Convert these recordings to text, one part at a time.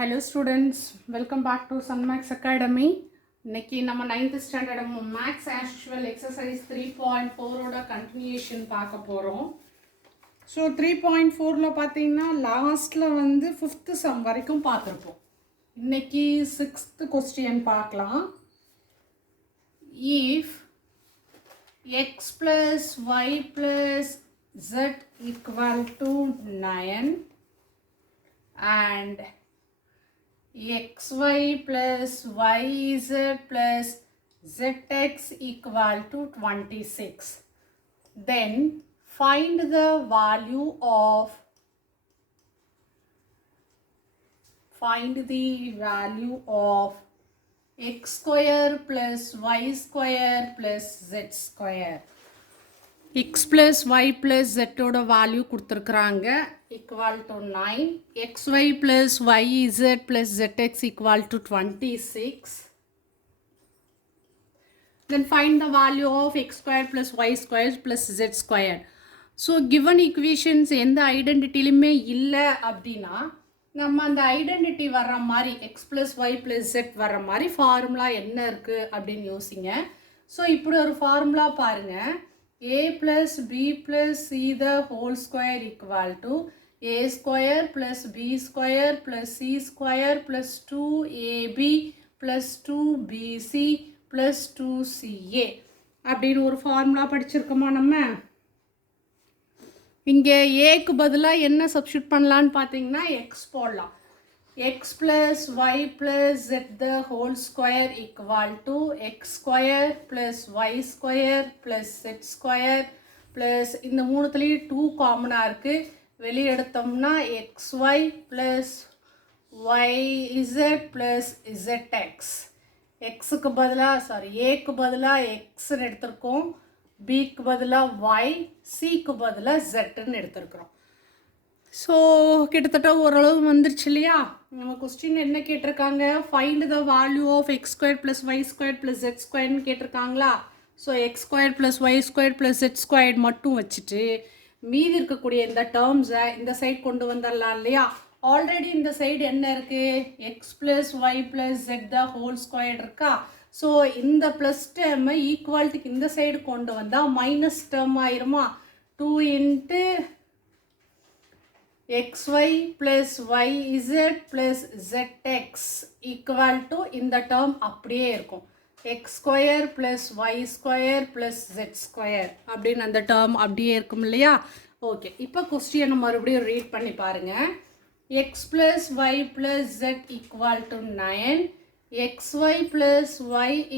Hello students, welcome back to Sunmax Academy. இன்னைக்கு நம்ம 9th standard maths as usual exercise 3.4 ஓட continuation பார்க்க போறோம். So 3.4ல பாத்தீங்கன்னா லாஸ்ட்ல வந்து 5th sum வரைக்கும் பார்த்திருப்போம். இன்னைக்கு 6th question பார்க்கலாம். If x plus y plus z equal to 9 and xy plus yz plus zx equal to 26, then find the value of x square plus y square plus z square. x plus y plus z ஓட value கொடுத்திருக்கிறாங்க equal to 9, xy plus yz plus zx equal to 26. Then find the value of x square plus y square plus z square. So given equations எந்த ஐடென்டிட்டிலுமே இல்லை அப்படின்னா நம்ம அந்த identity வர்ற மாதிரி x plus y plus z வர்ற மாதிரி formula என்ன இருக்குது அப்படின்னு யோசிங்க. ஸோ இப்படி ஒரு ஃபார்முலா பாருங்கள். a plus b plus c the whole square equal to a square plus b square plus c square plus 2ab plus 2bc plus 2ca அப்படின்னு ஒரு ஃபார்முலா படிச்சிருக்கோமா நம்ம. இங்கே ஏக்கு பதிலாக என்ன சப்ஸ்டியூட் பண்ணலான்னு பார்த்தீங்கன்னா எக்ஸ் போடலாம். x plus y plus z the whole square equal to x square plus y square plus z square plus இந்த மூணுத்துலேயும் 2 காமனாக இருக்குது. வெளியே எடுத்தோம்னா xy plus yz plus zx. எக்ஸுக்கு பதிலாக ஏக்கு பதிலாக எக்ஸ்ன்னு எடுத்திருக்கோம், பிக்கு பதிலாக ஒய், சிக்கு பதிலாக ஜெட்டுன்னு எடுத்திருக்கிறோம். ஸோ கிட்டத்தட்ட ஓரளவு வந்துருச்சு இல்லையா. நம்ம கொஸ்டின் என்ன கேட்டிருக்காங்க, find the value of x square plus y square plus z ஸ்கொயர்னு கேட்டிருக்காங்களா. So x square plus y square plus z square மட்டும் வச்சுட்டு மீதி இருக்கக்கூடிய இந்த டேர்ம்ஸை இந்த சைட் கொண்டு வந்துடலாம் இல்லையா. ஆல்ரெடி இந்த சைடு என்ன இருக்குது, X plus Y plus Z the whole square இருக்கா. ஸோ இந்த ப்ளஸ் டேர்மை ஈக்குவாலிட்டிக்கு இந்த சைடு கொண்டு வந்தால் மைனஸ் டேர்ம் ஆயிருமா. 2 into xy plus yz plus zx equal to இந்த term அப்படியே இருக்கும். x square plus y square plus z square அப்படின்னு அந்த term அப்படியே இருக்கும் இல்லையா. ஓகே, இப்போ கொஸ்டினை மறுபடியும் ரீட் பண்ணி பாருங்க. x plus y plus z equal to 9, xy plus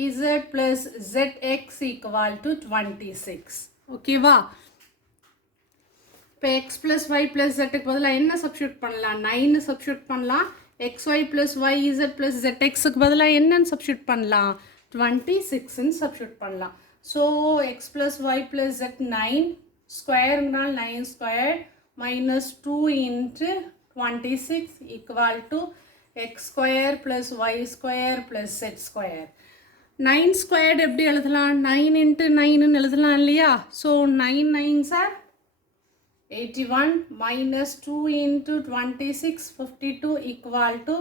yz plus zx equal to 26. ஓகேவா. இப்போ எக்ஸ் ப்ளஸ் ஒய் ப்ளஸ் ஜெட்டுக்கு பதிலாக என்ன சப்ஸ்டியூட் பண்ணலாம், 9 சப்ஸ்டியூட் பண்ணலாம். X y plus y z plus ஜெட்எக்ஸுக்கு பதிலாக என்னன்னு சப்ஸ்டியூட் பண்ணலாம், 26ன்னு சப்ஸ்டியூட் பண்ணலாம். So x plus Y plus z 9 ஸ்கொயர்னால் 9 square minus 2 into 26 equal to x square plus y square plus z square. 9 squared எப்படி எழுதலாம், 9 into 9ன்னு எழுதலாம் இல்லையா. So 9 9s are 81 minus 2 into 26 52 equal to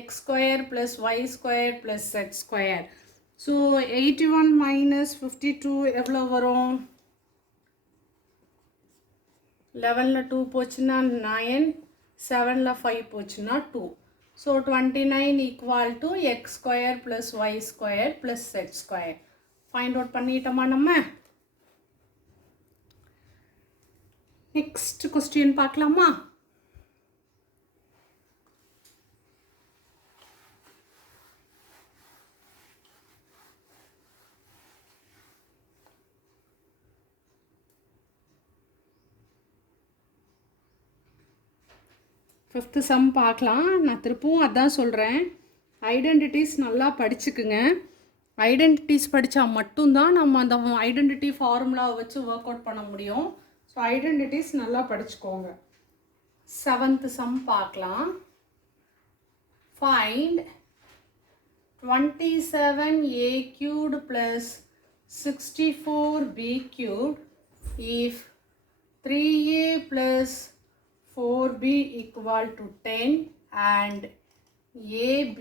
x square plus y square plus z square. So 81 minus 52 எவ்வளோ வரும், 11ல் 2 போச்சுன்னா 9, 7ல் 5 போச்சுன்னா 2. So 29 equal to x square plus y square plus z square. Find out பண்ணிட்டோமா நம்ம. Next question பார்க்கலாமா. Fifth some பார்க்கலாம். நான் திருப்பவும் அதான் சொல்கிறேன், ஐடென்டிட்டிஸ் நல்லா படிச்சுக்குங்க. ஐடென்டிட்டிஸ் படித்தா மட்டும்தான் நம்ம அந்த ஐடென்டிட்டி ஃபார்முலாவை வச்சு ஒர்க் அவுட் பண்ண முடியும். ஸோ ஐடென்டிட்டிஸ் நல்லா படிச்சுக்கோங்க. 7th சம் பார்க்கலாம். Find 27a cubed plus 64b cubed if 3a plus 4b equal to 10 and AB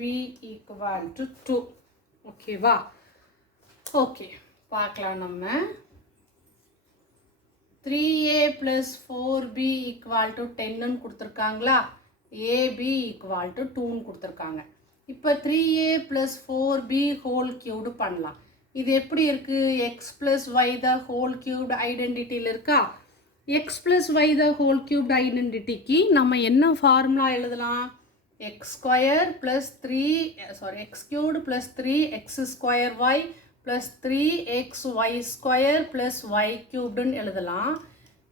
equal to 2. ஓகேவா? ஓகே, பார்க்கலாம் நம்ம. 3A plus 4B equal to 10 கொடுத்துருக்காங்களா? AB equal to 2 கொடுத்துருக்காங்க. இப்போ 3A plus 4B whole cubed பண்ணலாம். இது எப்படி இருக்கு? X plus Y the whole cubed ஐடென்டிட்டியில் இருக்கா? X plus Y the whole cubed ஐடென்டிட்டிக்கு நம்ம என்ன ஃபார்முலா எழுதலாம்? x square plus 3 x cubed plus 3x square y plus 3xy square plus y cubed எழுதலாம்.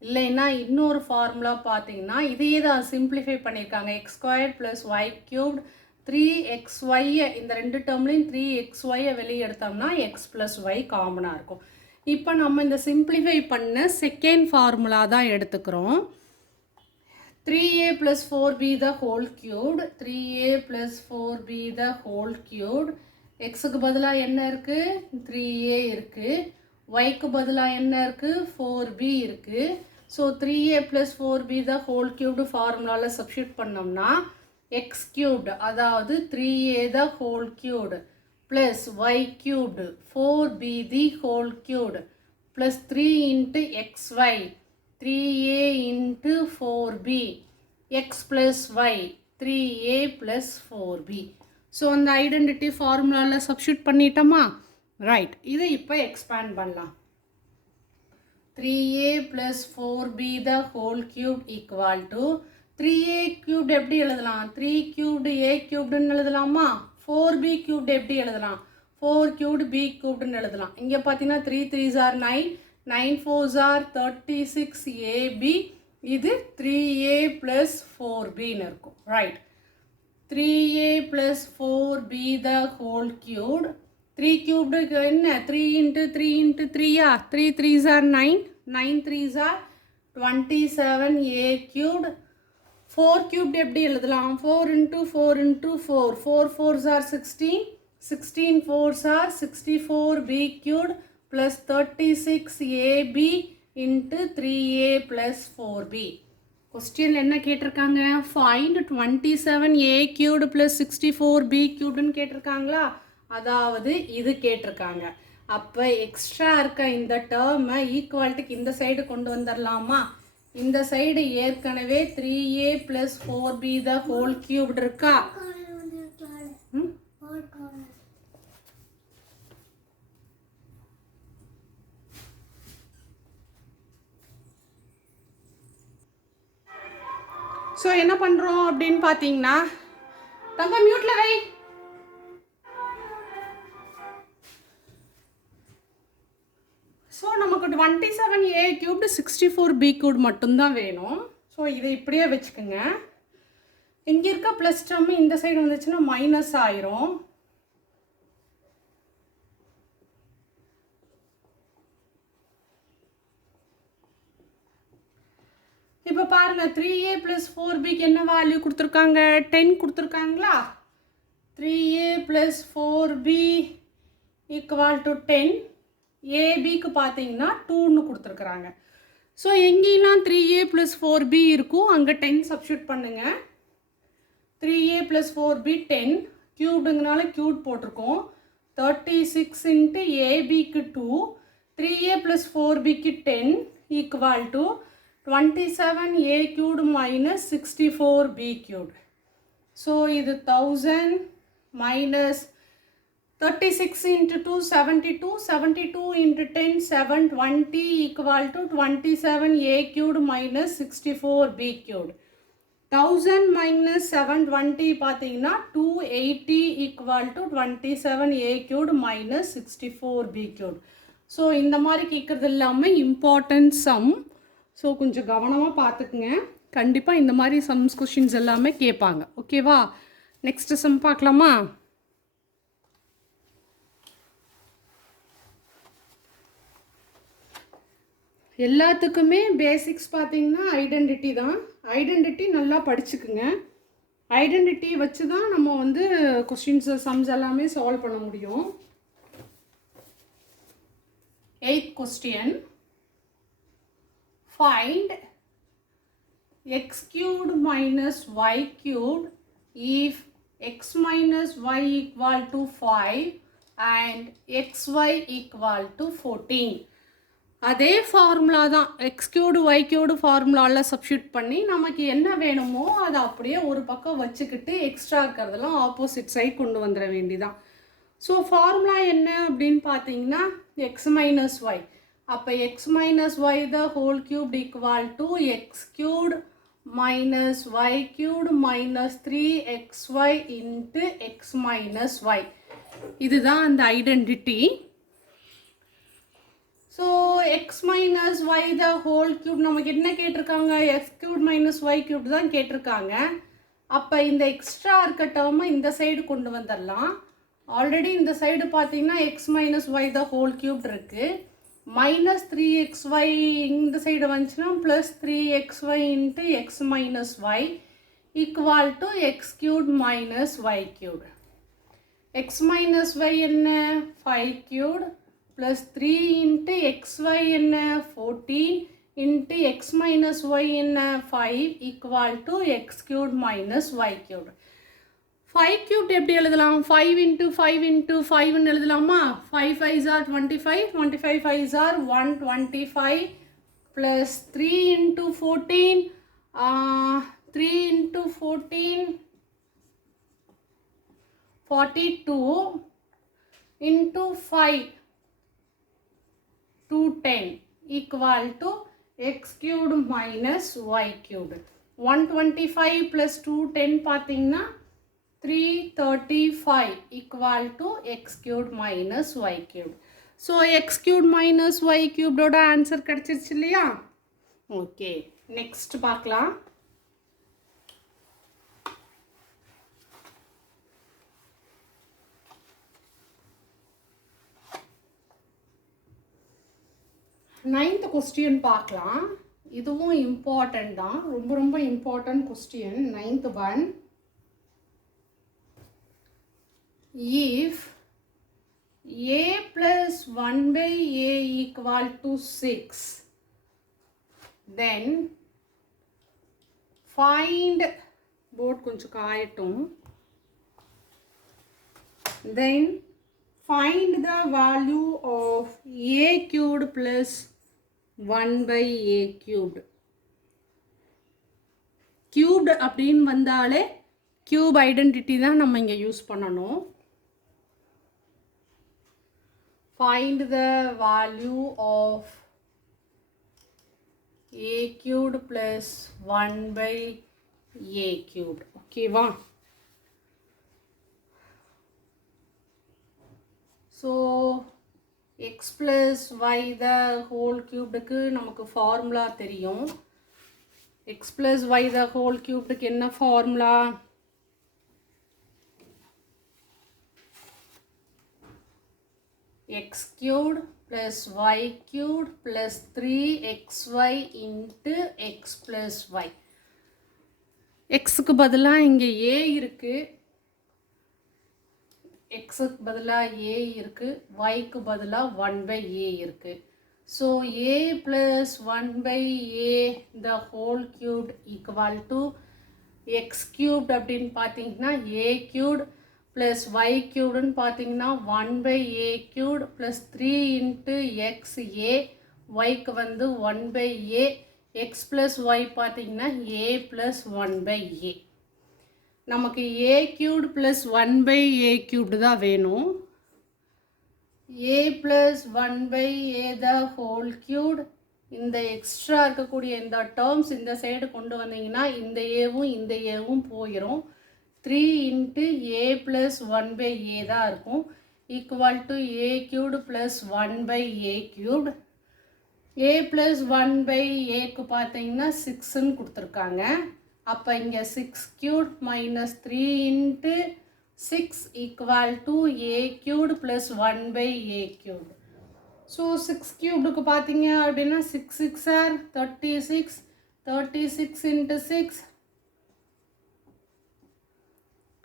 இல்லைன்னா இன்னொரு ஃபார்முலா பார்த்தீங்கன்னா இதையே தான் சிம்பிளிஃபை பண்ணியிருக்காங்க. x square plus y cubed 3xy, இந்த ரெண்டு டேர்ம்லையும் 3xy வெளியே எடுத்தோம்னா x plus y காமனாக இருக்கும். இப்போ நம்ம இந்த சிம்பிளிஃபை பண்ண செகண்ட் ஃபார்முலா தான் எடுத்துக்கிறோம். 3A plus 4B the whole cubed, 3A plus 4B the whole cubed. Xக்கு பதிலாக என்ன இருக்குது? 3A இருக்குது. Yக்கு பதிலாக என்ன இருக்குது? 4B இருக்குது. So 3A plus 4B the whole cubed ஃபார்முலாவில் சப்ஸ்டியூட் பண்ணோம்னா x cubed, அதாவது 3A the whole cubed plus y cubed 4B the whole cubed plus 3 into xy 3A into 4B x plus y 3A plus 4B. So அந்த identity ஃபார்முலாவில் substitute பண்ணிட்டோமா? Right, இதை இப்போ expand பண்ணலாம். 3A plus 4B the whole cubed equal to 3A cubed எப்படி எழுதலாம்? 3 cubed A cubedன்னு எழுதலாமா? 4B cubed எப்படி எழுதலாம்? 4 cubed B cubedன்னு எழுதலாம். இங்கே பார்த்தீங்கன்னா 3 3s are 9, 9 4s are 36 AB. இது 3A plus 4Bன்னு இருக்கும். Right, 3A plus 4B the whole cubed. 3 cubed என்ன? 3 into 3 into 3 3 3s are 9, 9 3s are 27A cubed. 4 cubed எப்படி எழுதலாம்? 4 into 4 into 4, 4 4s are 16, 16 4s are 64B cubed plus 36AB into 3A plus 4B. Question என்ன கேட்டிருக்காங்க? Find 27A cubed plus 64B cubedன்னு கேட்டிருக்காங்களா? அதாவது இது கேட்டிருக்காங்க. அப்போ extra இருக்க இந்த டேர்மை ஈக்குவாலிட்டிக்கு இந்த சைடு கொண்டு வந்துடலாமா? இந்த சைடு ஏற்கனவே 3A plus 4B the whole cubed இருக்கா? ஸோ என்ன பண்ணுறோம் அப்படின்னு பார்த்தீங்கன்னா, தங்க மியூட்டில் வை. ஸோ நமக்கு 27A cubed 64B cubed மட்டும்தான் வேணும். ஸோ இதை இப்படியே வச்சுக்கோங்க. இங்கே இருக்க ப்ளஸ் டேர்ம் இந்த சைடு வந்துச்சுன்னா மைனஸ் ஆயிரும். இப்போ பாருங்கள், 3A plus 4Bக்கு என்ன வேல்யூ கொடுத்துருக்காங்க? 10 கொடுத்துருக்காங்களா? 3A plus 4B equal to 10. ஏபிக்கு பார்த்தீங்கன்னா 2ன்னு கொடுத்துருக்குறாங்க. ஸோ எங்கேயெல்லாம் 3A plus 4B இருக்கும் அங்கே 10 சப்ஸ்டியூட் பண்ணுங்கள். 3A plus 4B 10, க்யூப்டுங்கனால க்யூட் போட்டிருக்கோம். 36 into ஏபிக்கு 2, 3A plus 4Bக்கு 10 equal to 27A cubed minus 64B cubed. So இது 1000 minus 36 into 2 72, 72 into 10 720 equal to 27A cubed minus 64B cubed. 1000 minus 720 பார்த்தீங்கன்னா 280 equal to 27A cubed minus 64B cubed. So இந்த மாதிரி கேட்குறது இல்லாமல் important some. So கொஞ்சம் கவனமாக பார்த்துக்குங்க. கண்டிப்பாக இந்த மாதிரி சம்ஸ் கொஷின்ஸ் எல்லாமே கேட்பாங்க. ஓகேவா? நெக்ஸ்ட்டு சம் பார்க்கலாமா? எல்லாத்துக்குமே பேசிக்ஸ் பார்த்தீங்கன்னா ஐடென்டிட்டி தான். ஐடென்டிட்டி நல்லா படிச்சுக்குங்க. ஐடென்டிட்டி வச்சு தான் நம்ம வந்து கொஸ்டின்ஸ் சம்ஸ் எல்லாமே சால்வ் பண்ண முடியும். 8th question. Find x cubed minus y cubed if x minus y equal to 5 and xy equal to 14. அதே ஃபார்முலா தான் எக்ஸ் கியூடு ஒய் கியூடு ஃபார்முலாவில் சப்ஸ்டியூட் பண்ணி நமக்கு என்ன வேணுமோ அதை அப்படியே ஒரு பக்கம் வச்சுக்கிட்டு எக்ஸ்ட்ரா இருக்கிறதெல்லாம் ஆப்போசிட் சைட் கொண்டு வந்துட வேண்டிதான். ஸோ ஃபார்முலா என்ன அப்படின்னு பார்த்தீங்கன்னா எக்ஸ் மைனஸ் ஒய். அப்போ X minus Y the whole cubed equal to X cubed minus Y cubed minus 3xy into X minus Y. இதுதான் அந்த identity. So X minus Y the whole cube நமக்கு என்ன கேட்டிருக்காங்க, X cube minus Y cube தான் கேட்டிருக்காங்க. அப்போ இந்த extra இருக்க டேர்மை இந்த சைடு கொண்டு வந்துடலாம். ஆல்ரெடி இந்த சைடு பார்த்தீங்கன்னா X minus Y the whole cube இருக்குது. மைனஸ் 3xy இந்த சைடு வந்துச்சுன்னா plus 3xy into X minus Y equal to X cube minus Y cube. X minus Y என்ன 5 கியூப் plus 3 into xy என்ன 14 into x minus y என்ன 5 equal to x cubed minus y cubed. 5 cubed எப்படி எழுதலாம், 5 into 5 into 5 ன்னு எழுதலாமா. 5 5s are 25, 25 5s are 125 plus 3 into 14, 3 into 14 42 into 5 210 equal to x cubed minus y cubed. 125 plus 210 பார்த்தீங்கன்னா 335 equal to x cubed minus y cubed. So x cubed minus y cubed ஓட answer கிடைச்சிருச்சு இல்லையா. Okay, next பார்க்கலாம். Ninth question பார்க்கலாம். இதுவும் important தான், ரொம்ப ரொம்ப important question. Ninth one. If a plus 1 by a equal to 6, then find, board கொஞ்சம் காயட்டும், then find the value of a cubed plus 1 by a cubed. cubed அப்படின்னு வந்தாலே cube identity தான் நம்ம இங்கே யூஸ் பண்ணணும். find the value of a cubed plus 1 by a cubed. ஓகேவா. So x plus y the whole கியூப்டுக்கு நமக்கு formula தெரியும். x plus y the whole கியூப்டுக்கு என்ன formula, x cubed plus y cubed plus 3xy into x plus y. xக்கு பதிலாக இங்கே a இருக்குது, எக்ஸுக்கு பதிலாக a இருக்குது, yக்கு பதிலாக 1 by a இருக்குது. So a plus 1 by a the whole cubed equal to x cubed அப்படின்னு பார்த்தீங்கன்னா a cubed plus y cubedன்னு பார்த்தீங்கன்னா 1 by a cubed plus 3 into x a, yக்கு வந்து 1 by a, x plus y பார்த்தீங்கன்னா a plus 1 by a. நமக்கு a cubed plus 1 by a cubed தான் வேணும். a plus 1 by a the whole cubed, இந்த extra இருக்கக்கூடிய இந்த terms இந்த side கொண்டு வந்தீங்கன்னா இந்த ஏவும் இந்த ஏவும் போயிடும். 3 into a plus 1 by a தான் இருக்கும், equal to a cubed plus 1 by a cubed. a plus 1 by aக்கு பார்த்தீங்கன்னா 6ன்னு கொடுத்துருக்காங்க. அப்போ இங்கே 6 cubed minus 3 into 6 equal to a cubed plus 1 by a cubed. So 6 cubedக்கு பார்த்தீங்க அப்படின்னா 6 6 are 36, 36 into 6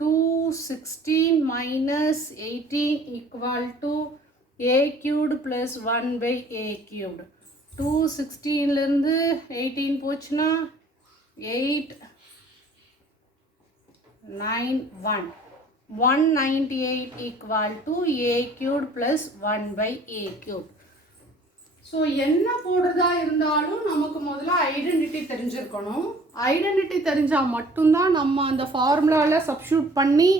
216 minus 18 equal to a cubed plus 1 by a cubed. 216லேருந்து 18 போச்சுன்னா 8 9 1. 198 equal to a cubed plus 1 by a cubed. So என்ன போடுறதா இருந்தாலும் நமக்கு முதல்ல identity தெரிஞ்சிருக்கணும். Identity தெரிஞ்சால் மட்டும்தான் நம்ம அந்த ஃபார்முலாவில் சப்ஸ்டியூட் பண்ணி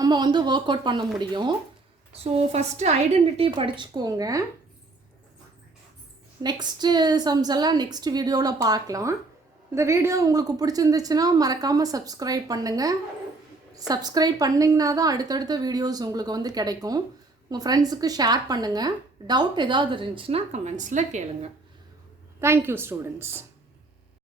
நம்ம வந்து ஒர்க் அவுட் பண்ண முடியும். ஸோ ஃபஸ்ட்டு ஐடென்டிட்டி படிச்சுக்கோங்க. நெக்ஸ்ட்டு சம்ஸ் எல்லாம் நெக்ஸ்ட் வீடியோவில் பார்க்கலாம். இந்த வீடியோ உங்களுக்கு பிடிச்சிருந்துச்சுன்னா மறக்காமல் சப்ஸ்கிரைப் பண்ணுங்கள். சப்ஸ்கிரைப் பண்ணிங்கன்னா தான் அடுத்தடுத்த வீடியோஸ் உங்களுக்கு வந்து கிடைக்கும். உங்கள் ஃப்ரெண்ட்ஸுக்கு ஷேர் பண்ணுங்கள். டவுட் ஏதாவது இருந்துச்சுன்னா கமெண்ட்ஸில் கேளுங்க. Thank you students.